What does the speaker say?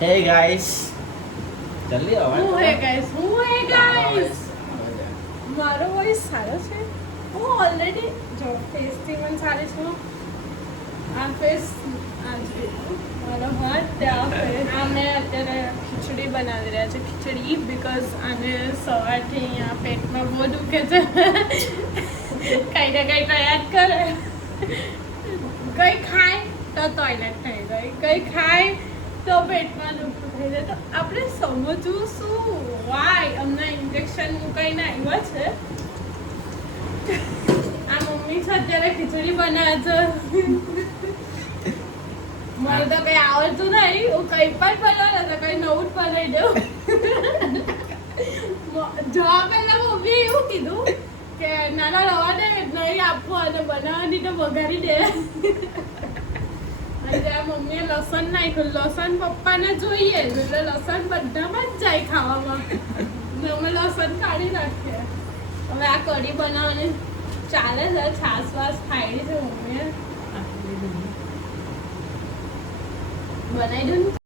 હે ગાઈસ જલ્દી આવો હું હે ગાઈસ મારો વોઇસ સારો છે હું ઓલરેડી જો ફેસથી પણ સારી છું આ ફેસ મારો હાથ ત્યાં ફેસ અમે અત્યારે ખીચડી બનાવી રહ્યા છે ખીચડી બીકોઝ આને સવારથી અહીંયા પેટમાં બહુ દુખે છે કંઈ ને કંઈ યાદ કરે કંઈ ખાય તો ટોયલેટ થઈ જાય કંઈ ખાય તો પેટમાં દુખતું થઈ જાય તો આપણે સમજવું શું વાય અમને ઇન્જેક્શન મુકાઈને આવ્યા છે આ મમ્મી છે અત્યારે ખીચડી બનાવે છે મને તો કઈ આવડતું નહીં હું કઈ પણ બનાવે તો કઈ નવું જ બનાવી દઉં જવા પહેલા મમ્મીએ એવું કીધું કે નાના રવા દે નહીં આપવું અને બનાવવાની તો વઘારી દે અને ત્યાં મમ્મીએ લસણ નાખ્યું લસણ પપ્પાને જોઈએ એટલે લસણ બધામાં જ જાય ખાવામાં ને અમે લસણ કાઢી નાખીએ હવે આ કઢી બનાવવાની ચાલે છે છાસ વાસ ખાઈ છે મમ્મીએ બનાવી દઉં ને